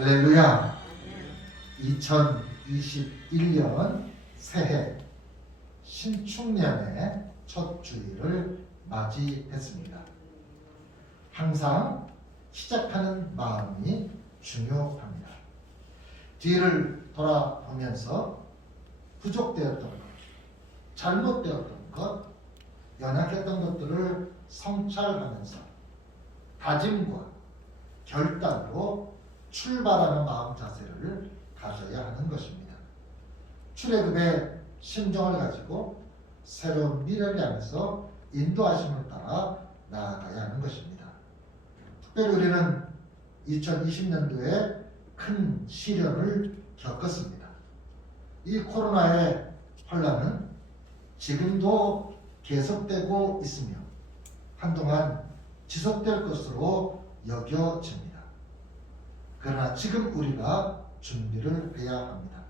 할렐루야. 2021년 새해 신축년의 첫 주일을 맞이했습니다. 항상 시작하는 마음이 중요합니다. 뒤를 돌아보면서 부족되었던 것, 잘못되었던 것, 연약했던 것들을 성찰하면서 다짐과 결단으로 출발하는 마음 자세를 가져야 하는 것입니다. 출애굽의 심정을 가지고 새로운 미래를 향해서 인도하심을 따라 나아가야 하는 것입니다. 특별히 우리는 2020년도에 큰 시련을 겪었습니다. 이 코로나의 혼란은 지금도 계속되고 있으며 한동안 지속될 것으로 여겨집니다. 그러나 지금 우리가 준비를 해야 합니다.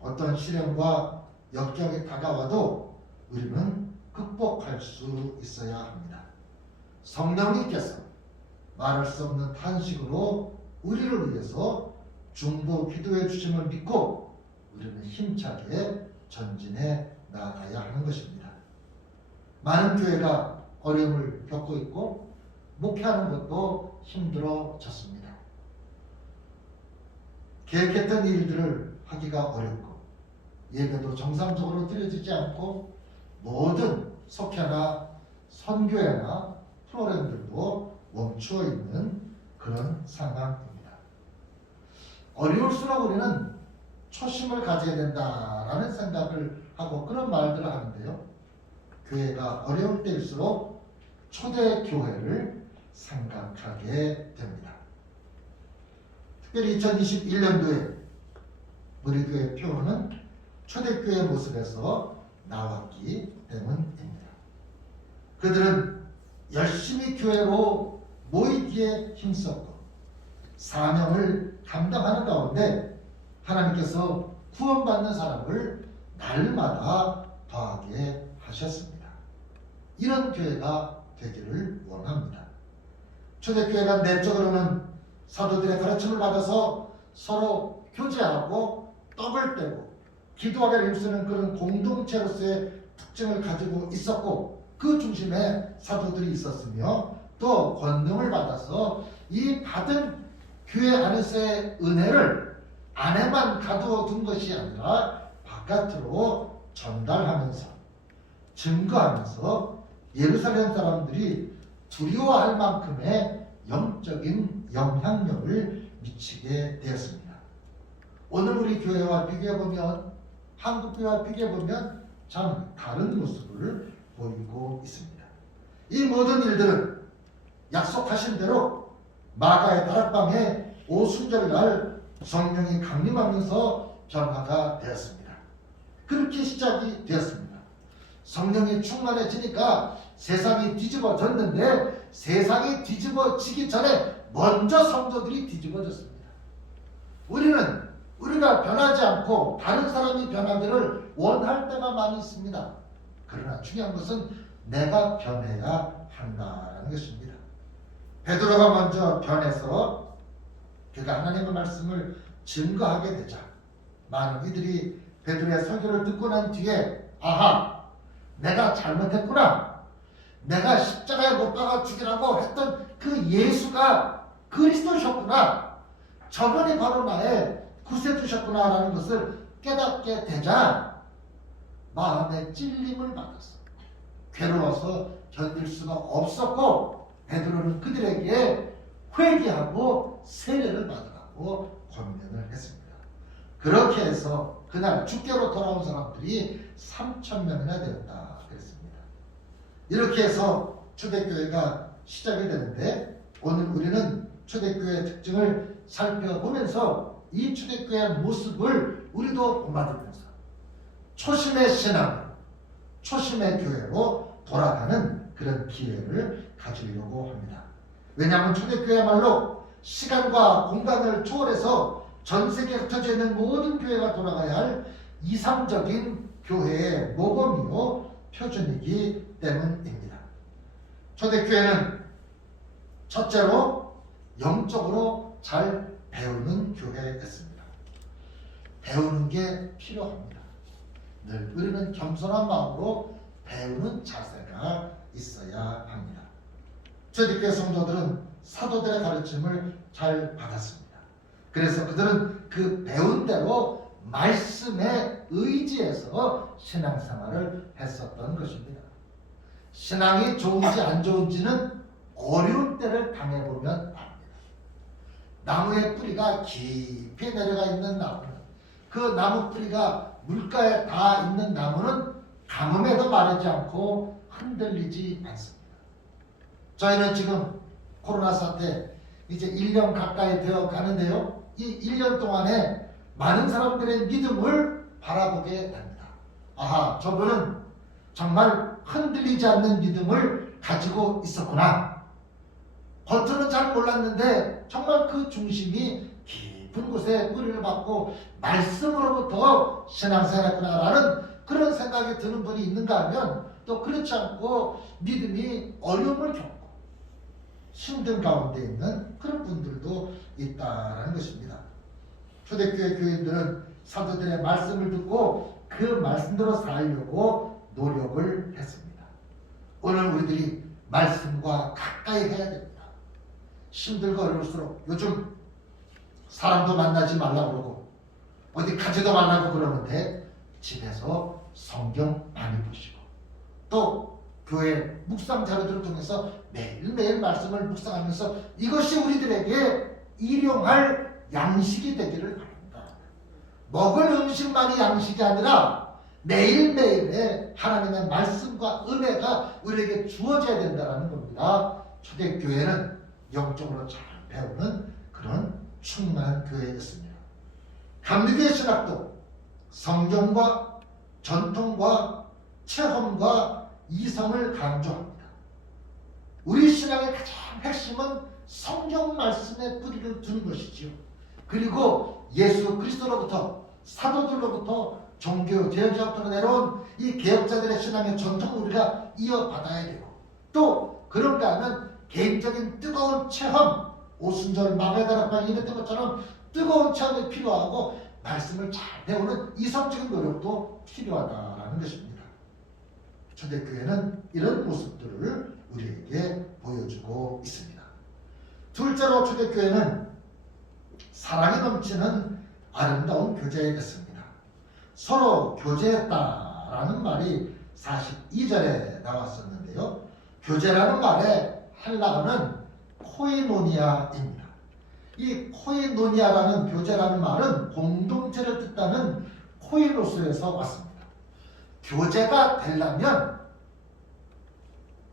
어떤 시련과 역경이 다가와도 우리는 극복할 수 있어야 합니다. 성령님께서 말할 수 없는 탄식으로 우리를 위해서 중보 기도해 주심을 믿고 우리는 힘차게 전진해 나아가야 하는 것입니다. 많은 교회가 어려움을 겪고 있고 목회하는 것도 힘들어졌습니다. 계획했던 일들을 하기가 어렵고 예배도 정상적으로 드려지지 않고 모든 속회나 선교회나 프로그램들도 멈추어 있는 그런 상황입니다. 어려울수록 우리는 초심을 가져야 된다라는 생각을 하고 그런 말들을 하는데요. 교회가 어려울 때일수록 초대교회를 생각하게 됩니다. 특별히 2021년도에 우리 교회 표어는 초대교회 모습에서 나왔기 때문입니다. 그들은 열심히 교회로 모이기에 힘썼고 사명을 감당하는 가운데 하나님께서 구원받는 사람을 날마다 더하게 하셨습니다. 이런 교회가 되기를 원합니다. 초대교회가 내적으로는 사도들의 가르침을 받아서 서로 교제하고 떡을 떼고 기도하기를 힘쓰는 그런 공동체로서의 특징을 가지고 있었고 그 중심에 사도들이 있었으며 또 권능을 받아서 이 받은 교회 안에서의 은혜를 안에만 가두어 둔 것이 아니라 바깥으로 전달하면서 증거하면서 예루살렘 사람들이 두려워할 만큼의 영적인 영향력을 미치게 되었습니다. 오늘 우리 교회와 비교해보면 한국 교회와 비교해보면 참 다른 모습을 보이고 있습니다. 이 모든 일들은 약속하신 대로 마가의 다락방에 오순절날 성령이 강림하면서 변화가 되었습니다. 그렇게 시작이 되었습니다. 성령이 충만해지니까 세상이 뒤집어졌는데 세상이 뒤집어지기 전에 먼저 성도들이 뒤집어졌습니다. 우리는 우리가 변하지 않고 다른 사람이 변하기를 원할 때가 많이 있습니다. 그러나 중요한 것은 내가 변해야 한다는 것입니다. 베드로가 먼저 변해서 그가 하나님의 말씀을 증거하게 되자 많은 이들이 베드로의 설교를 듣고 난 뒤에 아하, 내가 잘못했구나. 내가 십자가에 못 박아 죽이라고 했던 그 예수가 그리스도셨구나. 저분이 바로 나의 구세주셨구나 라는 것을 깨닫게 되자 마음의 찔림을 받았어. 괴로워서 견딜 수가 없었고 베드로는 그들에게 회개하고 세례를 받으라고 권면을 했습니다. 그렇게 해서 그날 주께로 돌아온 사람들이 3,000명이나 되었다 그랬습니다. 이렇게 해서 초대교회가 시작이 되는데 오늘 우리는 초대교회의 특징을 살펴보면서 이 초대교회의 모습을 우리도 본받으면서 초심의 신앙, 초심의 교회로 돌아가는 그런 기회를 가지려고 합니다. 왜냐하면 초대교회야말로 시간과 공간을 초월해서 전 세계에 흩어져 있는 모든 교회가 돌아가야 할 이상적인 교회의 모범이요 표준이기 때문입니다. 초대교회는 첫째로 영적으로 잘 배우는 교회였습니다. 배우는 게 필요합니다. 늘 우리는 겸손한 마음으로 배우는 자세가 있어야 합니다. 초대교회 성도들은 사도들의 가르침을 잘 받았습니다. 그래서 그들은 그 배운 대로 말씀에 의지해서 신앙생활을 했었던 것입니다. 신앙이 좋은지 안 좋은지는 어려운 때를 당해보면 압니다. 나무의 뿌리가 깊이 내려가 있는 나무는, 그 나무 뿌리가 물가에 닿아 있는 나무는 가뭄에도 마르지 않고 흔들리지 않습니다. 저희는 지금 코로나 사태 이제 1년 가까이 되어 가는데요. 이 1년 동안에 많은 사람들의 믿음을 바라보게 됩니다. 아하, 저분은 정말 흔들리지 않는 믿음을 가지고 있었구나. 겉으로는 잘 몰랐는데 정말 그 중심이 깊은 곳에 뿌리를 받고 말씀으로부터 신앙생활했구나라는 그런 생각이 드는 분이 있는가 하면, 또 그렇지 않고 믿음이 어려움을 겪고 힘든 가운데 있는 그런 분들도 있다는 것입니다. 초대교회 교인들은 사도들의 말씀을 듣고 그 말씀대로 살려고 노력을 했습니다. 오늘 우리들이 말씀과 가까이 해야 됩니다. 힘들고 어려울수록 요즘 사람도 만나지 말라고 그러고 어디 가지도 말라고 그러는데 집에서 성경 많이 보시고 또 교회 묵상 자료들을 통해서 매일매일 말씀을 묵상하면서 이것이 우리들에게 일용할 양식이 되기를 바랍니다. 먹을 음식만이 양식이 아니라 매일매일의 하나님의 말씀과 은혜가 우리에게 주어져야 된다는 겁니다. 초대교회는 영적으로 잘 배우는 그런 충만한 교회였습니다. 감리교의 신학도 성경과 전통과 체험과 이성을 강조합니다. 우리 신앙의 가장 핵심은 성경 말씀에 뿌리를 두는 것이지요. 그리고 예수 그리스도로부터, 사도들로부터, 종교 개혁자부터 내려온 이 개혁자들의 신앙의 전통을 우리가 이어받아야 되고, 또 그런가 하면 개인적인 뜨거운 체험, 오순절 마가다락방이 이랬던 것처럼 뜨거운 체험이 필요하고 말씀을 잘 배우는 이성적인 노력도 필요하다는 것입니다. 초대교회는 이런 모습들을 우리에게 보여주고 있습니다. 둘째로 초대교회는 사랑이 넘치는 아름다운 교제였습니다. 서로 교제했다라는 말이 42절에 나왔었는데요. 교제라는 말의 헬라어는 코이노니아입니다. 이 코이노니아라는 교제라는 말은 공동체를 뜻하는 코이노스에서 왔습니다. 교제가 되려면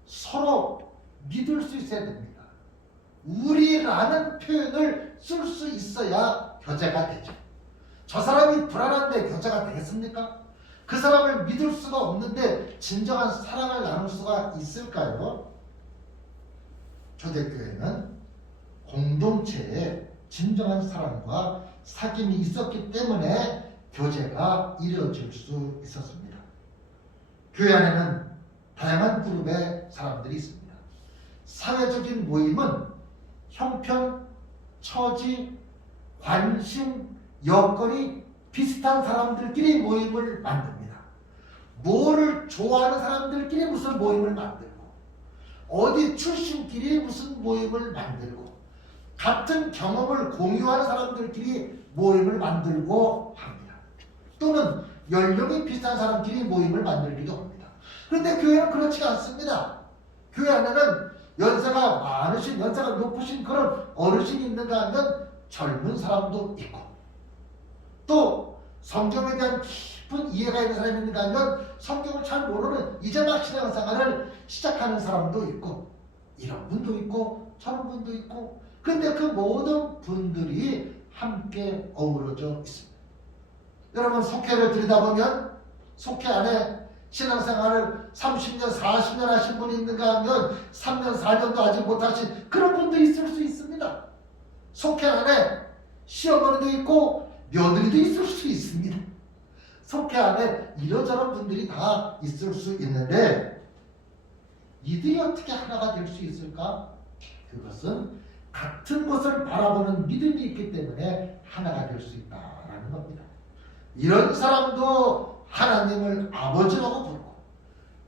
서로 믿을 수 있어야 됩니다. 우리라는 표현을 쓸 수 있어야 교제가 되죠. 저 사람이 불안한데 교제가 되겠습니까? 그 사람을 믿을 수가 없는데 진정한 사랑을 나눌 수가 있을까요? 초대교회는 공동체에 진정한 사랑과 사귐이 있었기 때문에 교제가 이루어질 수 있었습니다. 교회 안에는 다양한 그룹의 사람들이 있습니다. 사회적인 모임은 형편, 처지, 관심, 여건이 비슷한 사람들끼리 모임을 만듭니다. 뭐를 좋아하는 사람들끼리 무슨 모임을 만들고, 어디 출신끼리 무슨 모임을 만들고, 같은 경험을 공유하는 사람들끼리 모임을 만들고 합니다. 또는 연령이 비슷한 사람끼리 모임을 만들기도 합니다. 그런데 교회는 그렇지가 않습니다. 교회 안에는 연세가 많으신, 연세가 높으신 그런 어르신이 있는가 하면 젊은 사람도 있고, 또 성경에 대한 깊은 이해가 있는 사람이 있는가 하면 성경을 잘 모르는 이제 막 신앙생활을 시작하는 사람도 있고, 이런 분도 있고 저런 분도 있고, 근데 그 모든 분들이 함께 어우러져 있습니다. 여러분, 속회를 들여다보면 속회 안에 신앙생활을 30년, 40년 하신 분이 있는가 하면 3년, 4년도 아직 못하신 그런 분도 있을 수 있습니다. 속회 안에 시어머니도 있고 며느리도 있을 수 있습니다. 속회 안에 이러저런 분들이 다 있을 수 있는데 이들이 어떻게 하나가 될 수 있을까? 그것은 같은 것을 바라보는 믿음이 있기 때문에 하나가 될 수 있다라는 겁니다. 이런 사람도 하나님을 아버지라고 부르고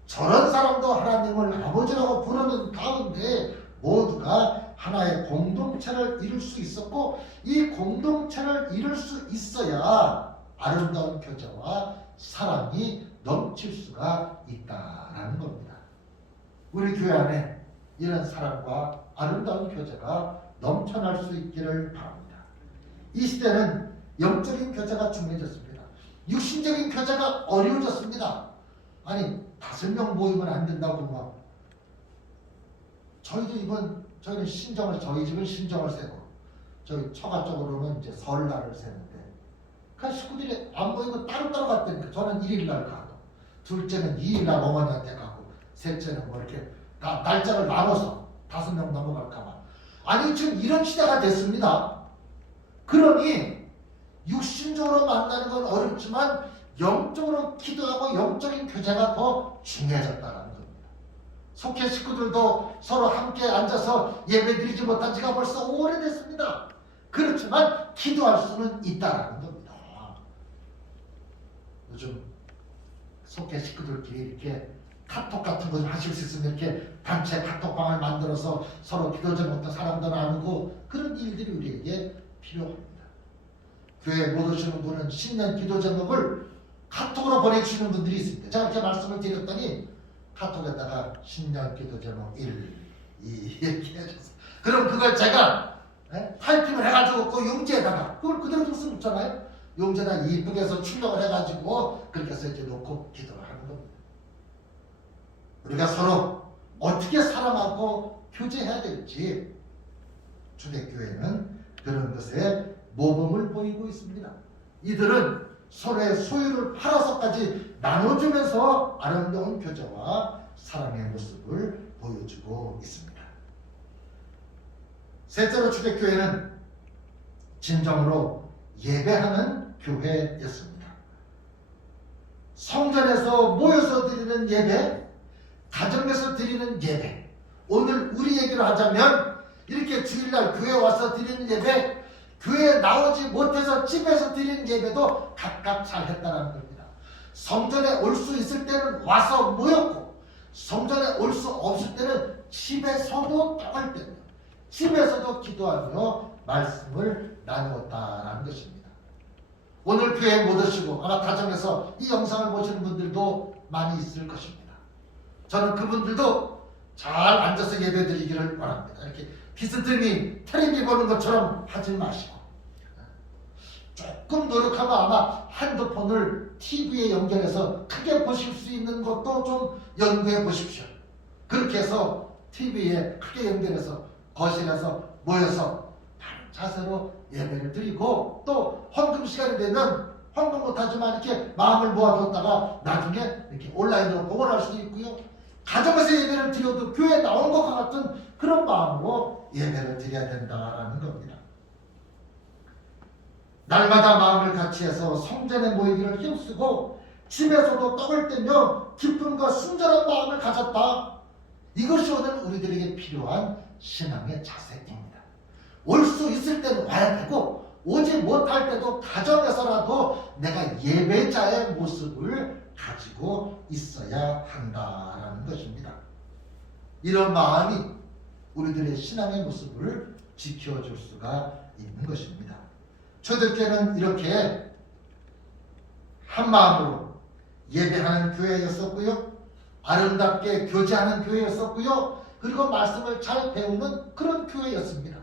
저런 사람도 하나님을 아버지라고 부르는 가운데 모두가 하나의 공동체를 이룰 수 있었고 이 공동체를 이룰 수 있어야 아름다운 교제와 사랑이 넘칠 수가 있다라는 겁니다. 우리 교회 안에 이런 사랑과 아름다운 교제가 넘쳐날 수 있기를 바랍니다. 이 시대는 영적인 교제가 중요해졌습니다. 육신적인 교제가 어려워졌습니다. 아니 5명 모이면 안 된다고 막 저희는 신정을 저희 집은 신정을 세고 저희 처가 쪽으로는 이제 설날을 세는데 그 식구들이 안 모이고 따로따로 갔다니까. 저는 1일날 가고 둘째는 2일날 어머니한테 가고 셋째는 뭐 이렇게 다 날짜를 나눠서 5명 넘어갈까봐. 아니 지금 이런 시대가 됐습니다. 그러니 육신적으로 만나는 건 어렵지만 영적으로 기도하고 영적인 교제가 더 중요해졌다는 겁니다. 속해 식구들도 서로 함께 앉아서 예배드리지 못한 지가 벌써 오래됐습니다. 그렇지만 기도할 수는 있다는 겁니다. 요즘 속해 식구들끼리 이렇게 카톡 같은 거 좀 하실 수 있으면 이렇게 단체 카톡방을 만들어서 서로 기도하지 못한 사람들 나누고 그런 일들이 우리에게 필요합니다. 교회에 못 오시는 분은 신년 기도 제목을 카톡으로 보내주시는 분들이 있습니다. 제가 이렇게 말씀을 드렸더니 카톡에다가 신년 기도 제목 1, 2 이렇게 해줘서 그럼 그걸 제가 타이핑을 해가지고 그 용지에다가 그걸 그대로 좀 쓰면 좋잖아요. 용지에다 이쁘게 해서 출력을 해가지고 그렇게 해서 이제 놓고 기도를 하는 겁니다. 우리가 서로 어떻게 사랑하고 교제해야 될지 초대교회는 그런 것에 모범을 보이고 있습니다. 이들은 서로의 소유를 팔아서까지 나눠주면서 아름다운 교제와 사랑의 모습을 보여주고 있습니다. 셋째로 초대교회는 진정으로 예배하는 교회였습니다. 성전에서 모여서 드리는 예배, 가정에서 드리는 예배, 오늘 우리 얘기를 하자면 이렇게 주일날 교회 와서 드리는 예배, 교회에 나오지 못해서 집에서 드리는 예배도 각각 잘했다는 겁니다. 성전에 올 수 있을 때는 와서 모였고 성전에 올 수 없을 때는 집에서도 떡을 떼며 집에서도 기도하며 말씀을 나누었다는 것입니다. 오늘 교회에 못 오시고 아마 가정에서 이 영상을 보시는 분들도 많이 있을 것입니다. 저는 그분들도 잘 앉아서 예배드리기를 원합니다. 이렇게 비스듬히 텔레비 보는 것처럼 하지 마시고 조금 노력하면 아마 핸드폰을 TV에 연결해서 크게 보실 수 있는 것도 좀 연구해 보십시오. 그렇게 해서 TV에 크게 연결해서 거실에서 모여서 바른 자세로 예배를 드리고 또 헌금 시간이 되면 헌금 못하지만 이렇게 마음을 모아뒀다가 나중에 이렇게 온라인으로 복원할 수도 있고요. 가정에서 예배를 드려도 교회에 나온 것과 같은 그런 마음으로 예배를 드려야 된다는 겁니다. 날마다 마음을 같이해서 성전에 모이기를 힘쓰고 집에서도 떡을 떼며 기쁨과 순전한 마음을 가졌다. 이것이 오늘 우리들에게 필요한 신앙의 자세입니다. 올 수 있을 때는 와야 되고 오지 못할 때도 가정에서라도 내가 예배자의 모습을 가지고 있어야 한다는 것입니다. 이런 마음이 우리들의 신앙의 모습을 지켜줄 수가 있는 것입니다. 초대교회는 이렇게 한 마음으로 예배하는 교회였었고요. 아름답게 교제하는 교회였었고요. 그리고 말씀을 잘 배우는 그런 교회였습니다.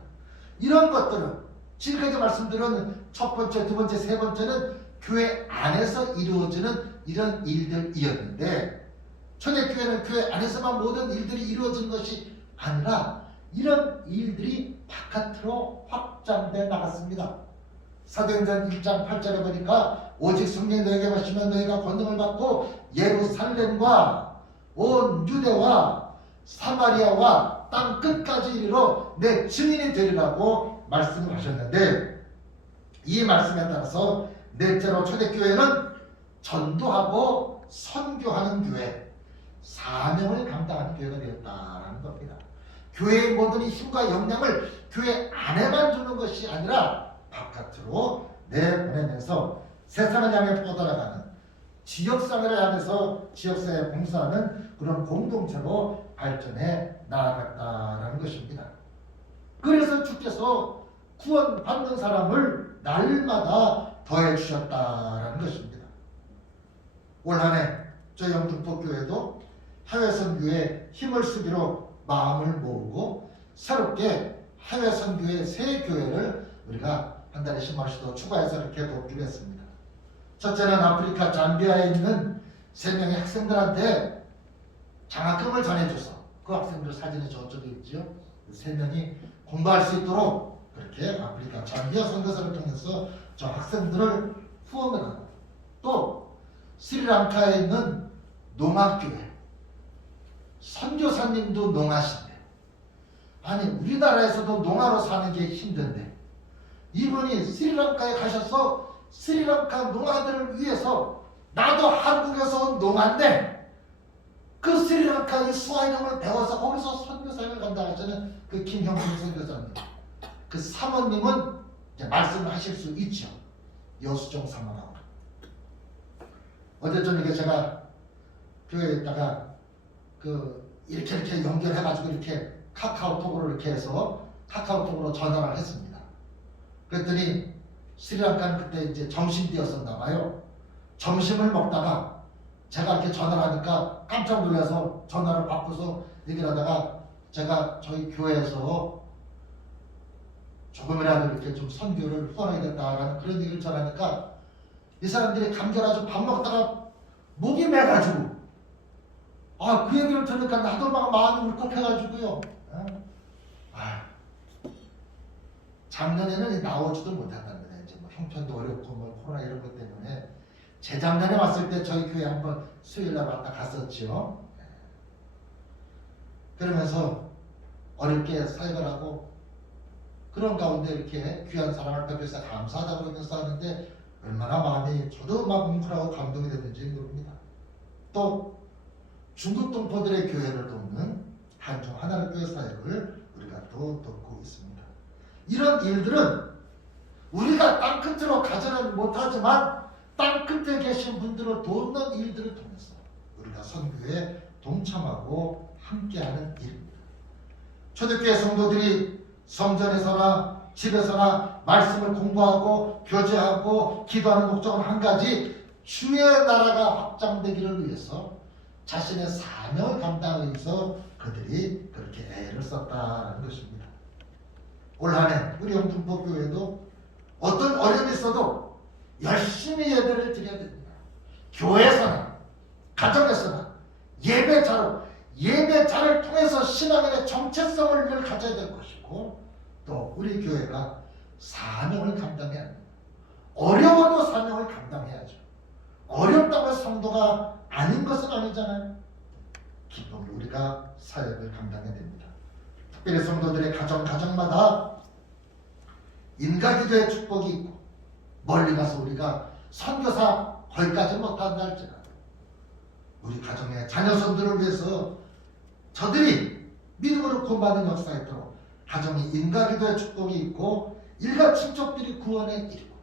이런 것들은 지금까지 말씀드린 첫 번째, 두 번째, 세 번째는 교회 안에서 이루어지는 이런 일들이었는데 초대교회는 교회 안에서만 모든 일들이 이루어진 것이 아니라 이런 일들이 바깥으로 확장돼 나갔습니다. 사도행전 1장 8절에 보니까 오직 성령이 너에게 마시면 너희가 권능을 받고 예루살렘과 온 유대와 사마리아와 땅 끝까지 이르러 내 증인이 되리라고 말씀을 하셨는데 이 말씀에 따라서 넷째로 초대교회는 전도하고 선교하는 교회, 사명을 감당하는 교회가 되었다는 겁니다. 교회의 모든 힘과 역량을 교회 안에만 두는 것이 아니라 바깥으로 내보내면서 세상을 향해 뻗어나가는 지역사회를 향해서 지역사회에 봉사하는 그런 공동체로 발전해 나아갔다라는 것입니다. 그래서 주께서 구원받는 사람을 날마다 더해 주셨다라는 것입니다. 올 한 해 저희 영등포교회도 해외 선교에 힘을 쓰기로 마음을 모으고 새롭게 해외 선교의 새 교회를 우리가 한 달에 10만 원씩 더 추가해서 이렇게 돕기로 했습니다. 첫째는 아프리카 잠비아에 있는 3명의 학생들한테 장학금을 전해줘서 그 학생들 사진이 저쪽에 있죠. 3명이 공부할 수 있도록 그렇게 아프리카 잠비아 선교사를 통해서 저 학생들을 후원을 하고, 또 스리랑카에 있는 농악교회 선교사님도 농아신데, 아니 우리나라에서도 농아로 사는 게 힘든데 이분이 스리랑카에 가셔서 스리랑카 농아들을 위해서, 나도 한국에서 온 농아인데 그 스리랑카 이 스와히리를 배워서 거기서 선교사를 간다 하시는 그 김형준 선교사님, 그 사모님은 이제 말씀하실 수 있죠. 여수정 사모하고. 어제 저녁에 제가 교회에 있다가 이렇게 연결해가지고 이렇게 카카오톡으로 이렇게 해서 카카오톡으로 전화를 했습니다. 그랬더니 스리랑카는 그때 이제 점심때였었나 봐요. 점심을 먹다가 제가 이렇게 전화를 하니까 깜짝 놀라서 전화를 바꿔서 얘기를 하다가, 제가 저희 교회에서 조금이라도 이렇게 좀 선교를 후원하겠다라는 그런 얘기를 전하니까 이 사람들이 감겨가지고 밥 먹다가 목이 매가지고, 그 얘기를 들으니까 나도 막 마음이 울컥해가지고요. 작년에는 나오지도 못한답니다. 이제 뭐 형편도 어렵고 뭐 코로나 이런 것 때문에. 재작년에 왔을 때 저희 교회 한번 수요일날 왔다 갔었죠. 그러면서 어렵게 사역을 하고 그런 가운데 이렇게 귀한 사랑을 베풀어서 감사하다고 그러면서 하는데 얼마나 마음이, 저도 막 뭉클하고 감동이 됐는지 모릅니다. 또 중국 동포들의 교회를 돕는 한중 하나님 교회 사역을 우리가 또 돕고 있습니다. 이런 일들은 우리가 땅끝으로 가지는 못하지만 땅끝에 계신 분들을 돕는 일들을 통해서 우리가 선교에 동참하고 함께하는 일입니다. 초대교회 성도들이 성전에서나 집에서나 말씀을 공부하고 교제하고 기도하는 목적은 한 가지, 주의 나라가 확장되기를 위해서 자신의 사명을 감당하기 위해서 그들이 그렇게 애를 썼다는 것입니다. 올 한 해 우리 영등포교회도 어떤 어려움이 있어도 열심히 예배를 드려야 됩니다. 교회에서나 가정에서나 예배자를 통해서 신앙의 정체성을 늘 가져야 될 것이고, 또 우리 교회가 사명을 감당해야 합니다. 어려워도 사명을 감당해야죠. 어렵다고 성도가 아닌 것은 아니잖아요. 기쁨으로 우리가 사역을 감당해야 됩니다. 특별히 성도들의 가정마다 인가기도의 축복이 있고, 멀리 가서 우리가 선교사 거기까지 못한다 할지라도 우리 가정의 자녀손들을 위해서 저들이 믿음으로 구원받는 역사에 있도록 가정이 인가기도의 축복이 있고, 일가 친척들이 구원에 이르고,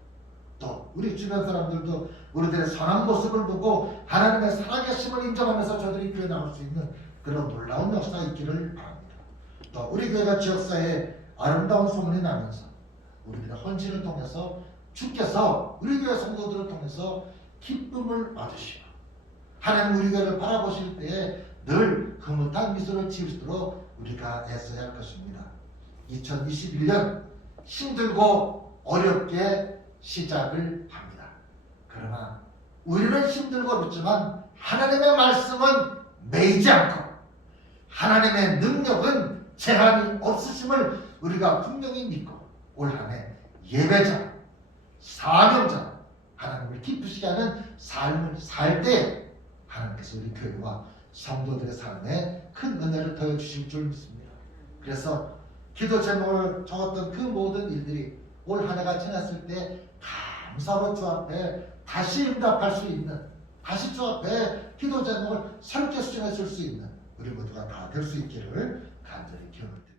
또 우리 주변 사람들도 우리들의 선한 모습을 보고 하나님의 살아계심을 인정하면서 저들이 교회 나올 수 있는 그런 놀라운 역사가 있기를 바랍니다. 또 우리 교회가 지역사회에 아름다운 소문이 나면서 우리들의 헌신을 통해서 주께서 우리 교회 성도들을 통해서 기쁨을 얻으시고, 하나님 우리 교회를 바라보실 때에 늘 흐뭇한 미소를 지으시도록 우리가 애써야 할 것입니다. 2021년 힘들고 어렵게 시작을 합니다. 그러나 우리는 힘들고 어렵지만 하나님의 말씀은 매이지 않고 하나님의 능력은 제한이 없으심을 우리가 분명히 믿고, 올 한 해 예배자, 사명자, 하나님을 기쁘시게 하는 삶을 살 때 하나님께서 우리 교회와 성도들의 삶에 큰 은혜를 더해 주실 줄 믿습니다. 그래서 기도 제목을 적었던 그 모든 일들이 올 한 해가 지났을 때 감사로 주 앞에 다시 응답할 수 있는, 다시 주 앞에 기도 제목을 새롭게 수정했을 수 있는 우리 모두가 다 될 수 있기를 간절히 기원을 드립니다.